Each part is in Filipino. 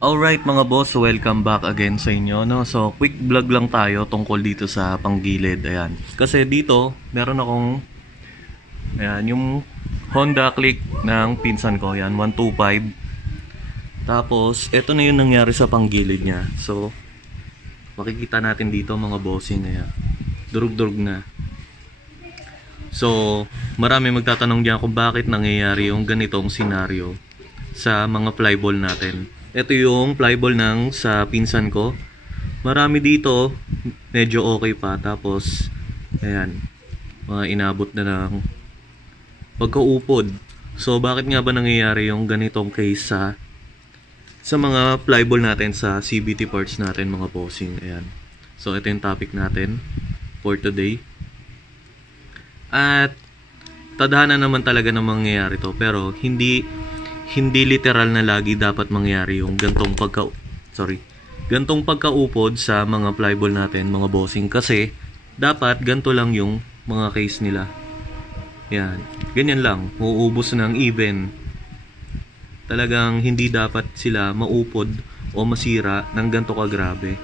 Alright mga boss, welcome back again sa inyo, no? So, quick vlog lang tayo tungkol dito sa panggilid, ayan. Kasi dito, meron akong, ayan, yung Honda Click ng pinsan ko, ayan, 125. Tapos, ito na yung nangyari sa panggilid niya. So, makikita natin dito mga bossing, ayan. Durug-durug na. So, marami magtatanong diyan kung bakit nangyayari yung ganitong senaryo sa mga flyball natin. Ito yung flyball ng sa pinsan ko. Marami dito, medyo okay pa. Tapos, ayan, mga inabot na ng pagkaupod. So, bakit nga ba nangyayari yung ganitong case sa mga flyball natin, sa CVT parts natin mga bossing? Ayan. So, ito yung topic natin for today. At, tadhana naman talaga na mangyayari to. Pero, hindi literal na lagi dapat mangyari yung gantong pagkaupod sa mga flyball natin mga bossing, kasi dapat ganto lang yung mga case nila. Yan, ganyan lang, uubos ng even. Talagang hindi dapat sila maupod o masira ng ganto kagrabe.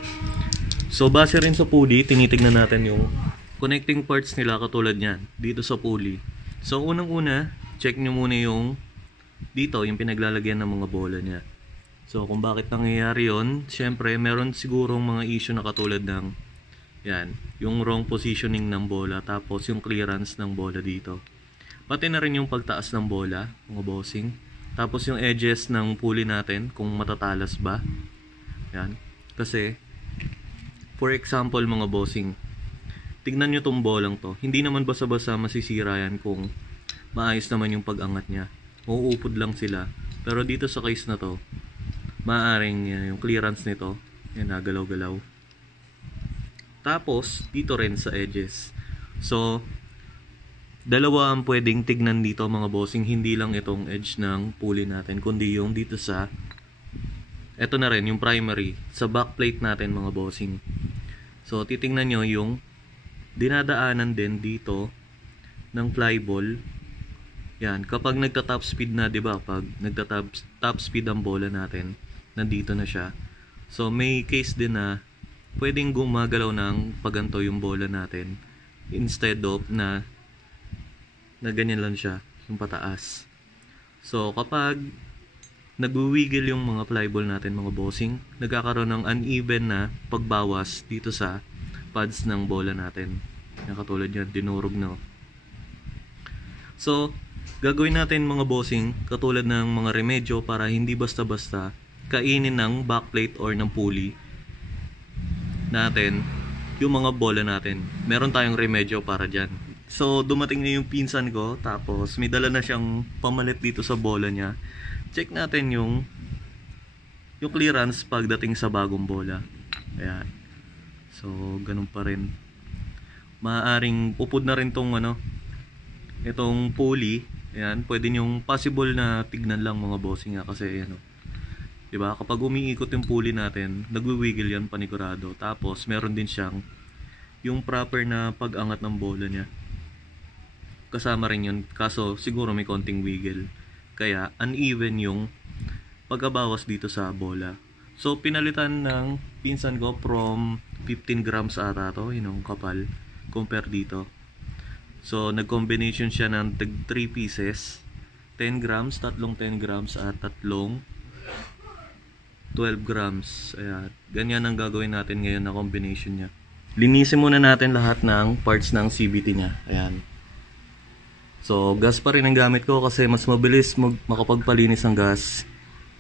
So base rin sa pulley, tinitignan natin yung connecting parts nila katulad niyan dito sa pulley. So unang-una, check nyo muna yung dito, yung pinaglalagyan ng mga bola niya. So, kung bakit nangyayari yun, syempre, meron sigurong mga issue na katulad ng yan, yung wrong positioning ng bola, tapos yung clearance ng bola dito. Pati na rin yung pagtaas ng bola, mga bossing. Tapos yung edges ng pulley natin, kung matatalas ba. Yan. Kasi, for example, mga bossing, tignan nyo tong bolang to. Hindi naman basa-basa masisira yan kung maayos naman yung pag-angat niya. Uuupod lang sila. Pero dito sa case na to, maaaring yung clearance nito, yan, nagalaw-galaw. Tapos, dito rin sa edges. So, dalawa ang pwedeng tignan dito mga bossing. Hindi lang itong edge ng pulley natin, kundi yung dito sa, eto na rin, yung primary, sa backplate natin mga bossing. So, titingnan nyo yung dinadaanan din dito ng flyball. Yan, kapag nagta-top speed na, 'di ba? Pag nagta-top speed ang bola natin, nandito na siya. So may case din na pwedeng gumagalaw ng paganto yung bola natin instead of na ganyan lang siya, yung pataas. So kapag nagwi-wiggle yung mga flyball natin mga bossing, nagkakaroon ng uneven na pagbawas dito sa pads ng bola natin. Yan, katulad yan, dinurog na. So gagawin natin mga bossing katulad ng mga remedyo para hindi basta-basta kainin ng backplate or ng pulley natin yung mga bola natin. Meron tayong remedyo para dyan. So dumating na yung pinsan ko, tapos may dala na siyang pamalit dito sa bola niya. Check natin yung clearance pagdating sa bagong bola. Ayan. So ganun pa rin. Maaaring upod na rin tong itong pulley. Ayan, pwede nyong possible na tignan lang mga bossing nga, kasi diba, kapag umiikot yung pulley natin, nagwi-wiggle yan panigurado. Tapos meron din siyang yung proper na pag-angat ng bola niya. Kasama rin yun, kaso siguro may konting wiggle. Kaya uneven yung pagkabawas dito sa bola. So pinalitan ng pinsan ko from 15 grams ata to, kapal, compare dito. So, nag-combination siya ng 3 pieces, 10 grams, tatlong 10 grams at tatlong 12 grams. Ayan. Ganyan ang gagawin natin ngayon na combination niya. Linisin muna natin lahat ng parts ng CVT niya. Ayan. So, gas pa rin ang gamit ko kasi mas mabilis makapagpalinis ng gas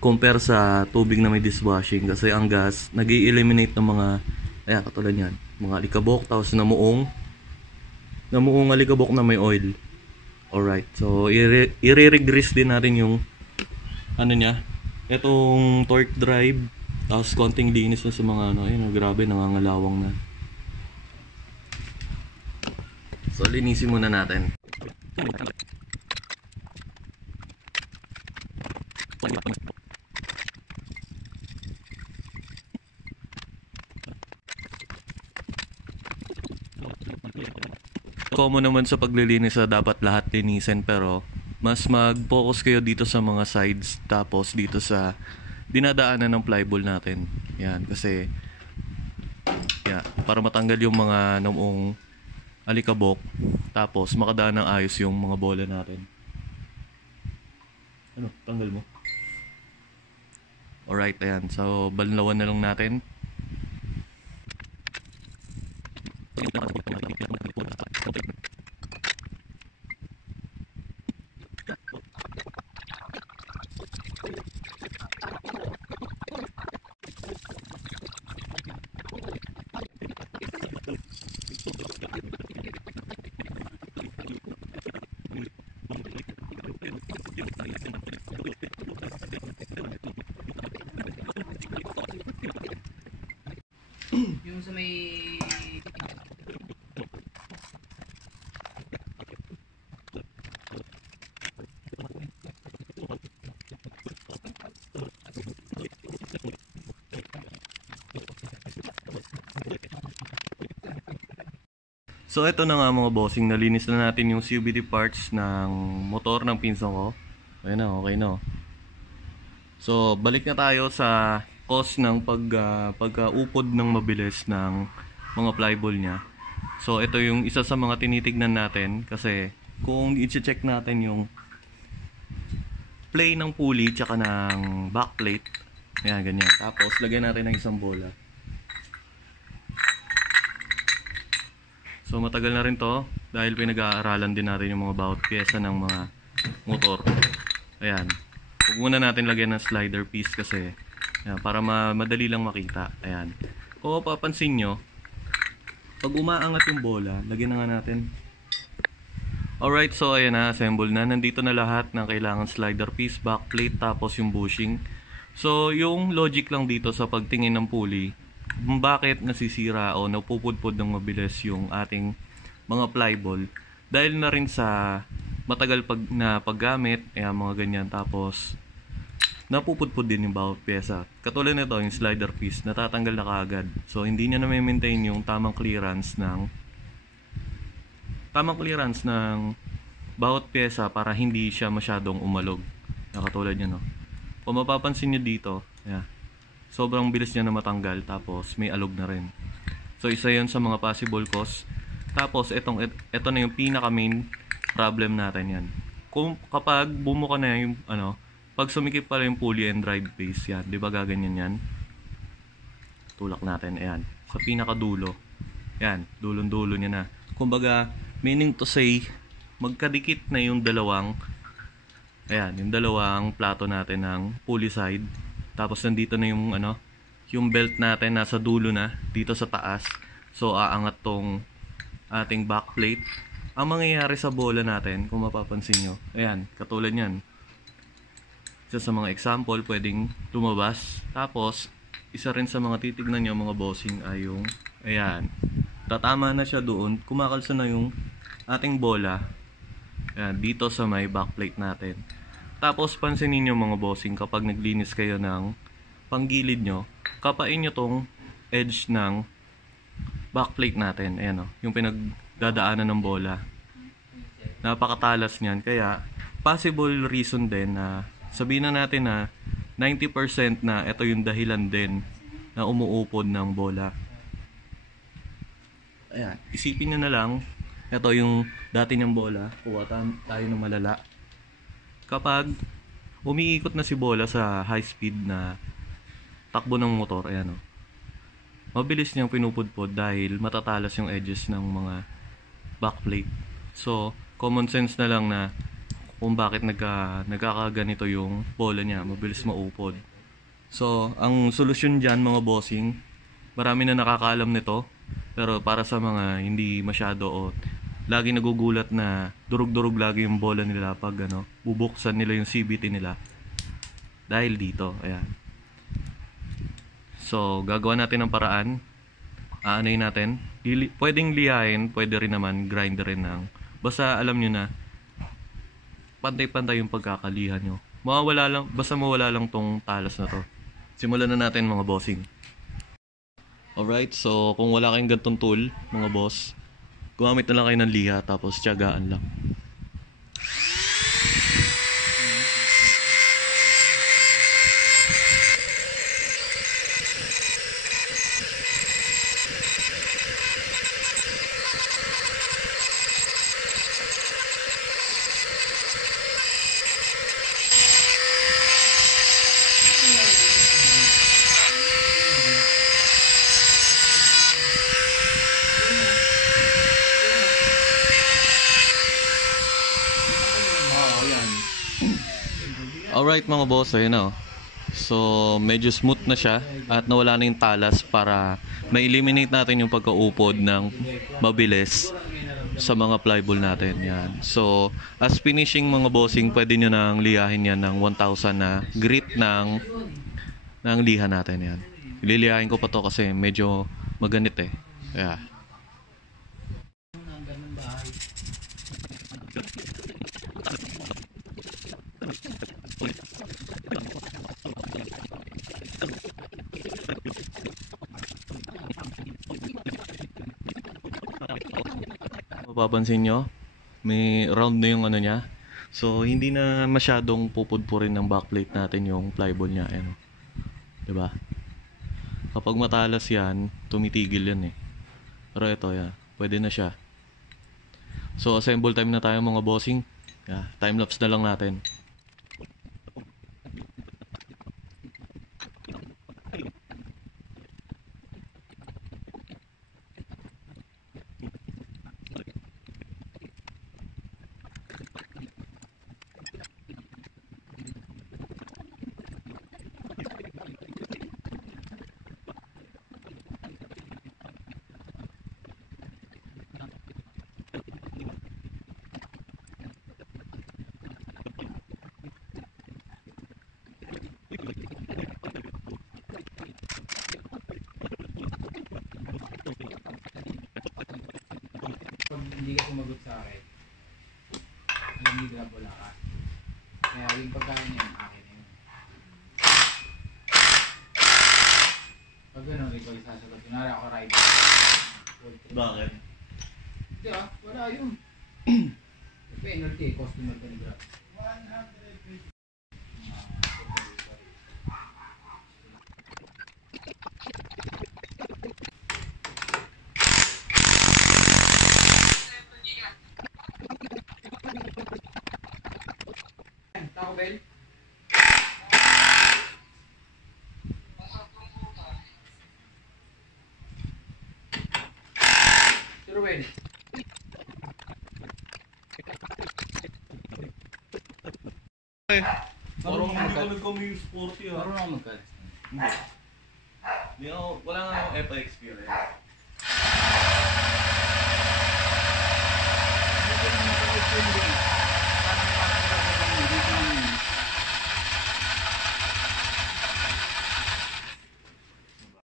compare sa tubig na may dishwashing. Kasi ang gas, nag-i-eliminate ng mga, ayan, katulad yan, mga alikabok, tapos namuong alikabok na may oil. Alright, so i-re-grease din natin yung niya, itong torque drive, tapos konting linis na sa mga ayun, grabe, nangangalawang na. So linisin muna natin. Common naman sa paglilinis na dapat lahat linisin, pero mas mag-focus kayo dito sa mga sides, tapos dito sa dinadaanan ng flyball natin. Yan, kasi para matanggal yung mga noong alikabok, tapos makadaan ng ayos yung mga bola natin. Ano, tanggal mo? Alright, ayan. So, balnawan na lang natin. Yung sa may So ito na nga mga bossing, nalinis na natin yung CVT parts ng motor ng pinsan ko. Ayan na, okay na. So balik na tayo sa cause ng pagkaupod ng mabilis ng mga flyball niya. So ito yung isa sa mga tinitignan natin, kasi kung i-check natin yung play ng pulley tsaka ng backplate, ayan, ganyan. Tapos lagyan natin ng isang bola. So matagal na rin to dahil pinag-aaralan din natin yung mga bawat pyesa ng mga motor. Ayan. Huwag muna natin lagyan ng slider piece kasi ayan, para madali lang makita. Ayan. Kung mapapansin nyo, pag umaangat yung bola, lagyan na nga natin. Alright, so ayan na, assemble na. Nandito na lahat ng kailangan slider piece, backplate, tapos yung bushing. So yung logic lang dito sa pagtingin ng pulley, bakit nasisira o napupudpud ng mabilis yung ating mga flyball, dahil na rin sa matagal na paggamit, mga ganyan, tapos napupudpud din yung bawat pyesa. Katulad nito, yung slider piece, natatanggal na kaagad. So hindi niya na-maintain yung tamang clearance ng bawat pyesa para hindi siya masyadong umalog. Katulad niya, no? Kung mapapansin niyo dito, sobrang bilis niya na matanggal, tapos may alog na rin. So isa yun sa mga possible cause. Tapos ito na yung pinaka main problem natin yan. Kung kapag bumuka na yung pag sumikip pala yung pulley and drive base, yan, di ba gaganyan yan? Tulak natin, ayan, sa pinaka dulo. Yan, dulon-dulo niya na. Kumbaga, meaning to say, magkadikit na yung dalawang plato natin ng pulley side. Tapos nandito na yung yung belt natin nasa dulo na dito sa taas. So aangat tong ating backplate. Ang mangyayari sa bola natin, kung mapapansin nyo, ayan, katulad yan. Isa sa mga example, pwedeng lumabas. Tapos isa rin sa mga titignan nyo mga bossing ay yung, ayan, tatama na siya doon, kumakalsa na yung ating bola, ayan, dito sa may backplate natin. Tapos pansinin nyo mga bossing, kapag naglinis kayo ng panggilid nyo, kapain nyo tong edge ng backplate natin. Ayan, yung pinagdadaanan ng bola. Napakatalas niyan. Kaya possible reason din na sabihin na natin na 90% na ito yung dahilan din na umuupod ng bola. Ayan, isipin nyo na lang, ito yung dati niyang bola, kuha tayo ng malala. Kapag umiikot na si bola sa high speed na takbo ng motor, ayan, mabilis niyang pinupudpod dahil matatalas yung edges ng mga backplate. So common sense na lang na kung bakit nagkakaganito yung bola niya, mabilis maupod. So ang solusyon dyan mga bossing, marami na nakakaalam nito, pero para sa mga hindi masyado o lagi nagugulat na durug-durug lagi yung bola nila pag bubuksan nila yung CVT nila dahil dito, ayan. So gagawa natin ng paraan, aanoyin natin, pwedeng lihain, pwede rin naman grinderin ng, basta alam nyo na pantay-pantay yung pagkakalihan nyo, basta mawala lang tong talas na to. Simulan na natin mga bossing. Alright, so kung wala kayong gantong tool mga boss, gumamit na lang kayo ng liha, tapos tiyagaan lang. Alright mga boss, ayun na. So, medyo smooth na siya at nawala na yung talas para ma-eliminate natin yung pagkaupod ng mabilis sa mga flyball natin. Yan. So, as finishing mga bossing, pwede nyo nang liyahin yan ng 1,000 na grit ng liha natin. Yan. Liliyahin ko pa to kasi medyo maganit eh. Yeah. Mapapansin nyo, may round na yung ano niya. So, hindi na masyadong pupudpurin ng backplate natin yung flyball niya. Ano. Diba? Kapag matalas yan, tumitigil yan eh. Pero ito, yan. Pwede na siya. So, assemble time na tayo mga bossing. Yeah, time-lapse na lang natin. Pag hindi ka sumagot sa akin, alam ni Grab wala ka. Kaya yung pagkain niya, akin na yun. Pag gano'n, ikaw yung sasagot. Kunwari ako rider. Bakit? Hindi wala yun. Penalty, customer ka ni Grab. 100. Taco Bell? Sir Wen? Parang hindi ka nag-commute sporty ah. Marunong ako magkalas. Hindi ako, wala nga akong EPA experience.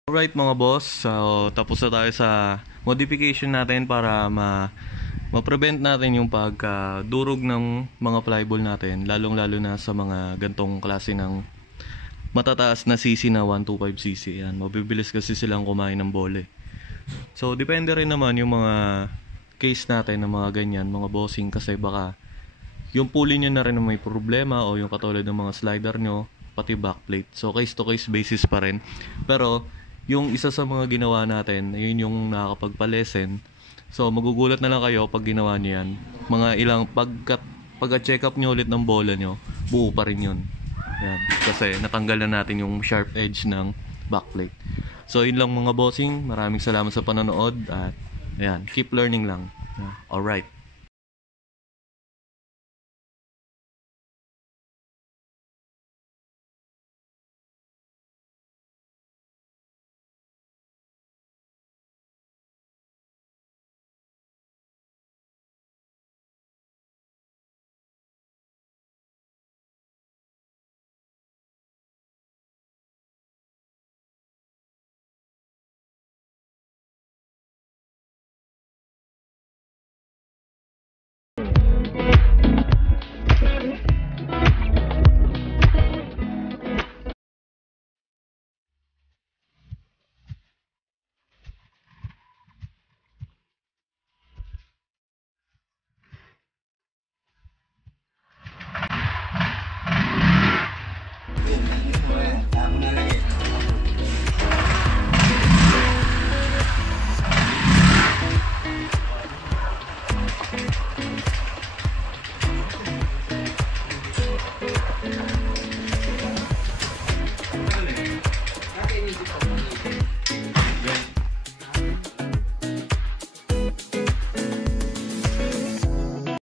Alright mga boss, so tapos na tayo sa modification natin para ma-prevent natin yung pagkadurog ng mga flyball natin, lalong-lalo na sa mga gantong klase ng matataas na CC na 125cc. Yan, mabibilis kasi silang kumain ng bole. So depende rin naman yung mga case natin ng mga ganyan, mga bossing, kasi baka yung pulley nyo na rin may problema o yung katulad ng mga slider nyo, pati backplate. So case to case basis pa rin. Pero yung isa sa mga ginawa natin, yun yung nakakapagpa-lesson. So magugulat na lang kayo pag ginawa nyo yan. Mga ilang pagka-check up nyo ulit ng bola nyo, buo pa rin yun. Yan. Kasi natanggal na natin yung sharp edge ng backplate. So yun lang mga bossing. Maraming salamat sa panonood. At ayan, keep learning lang. Alright.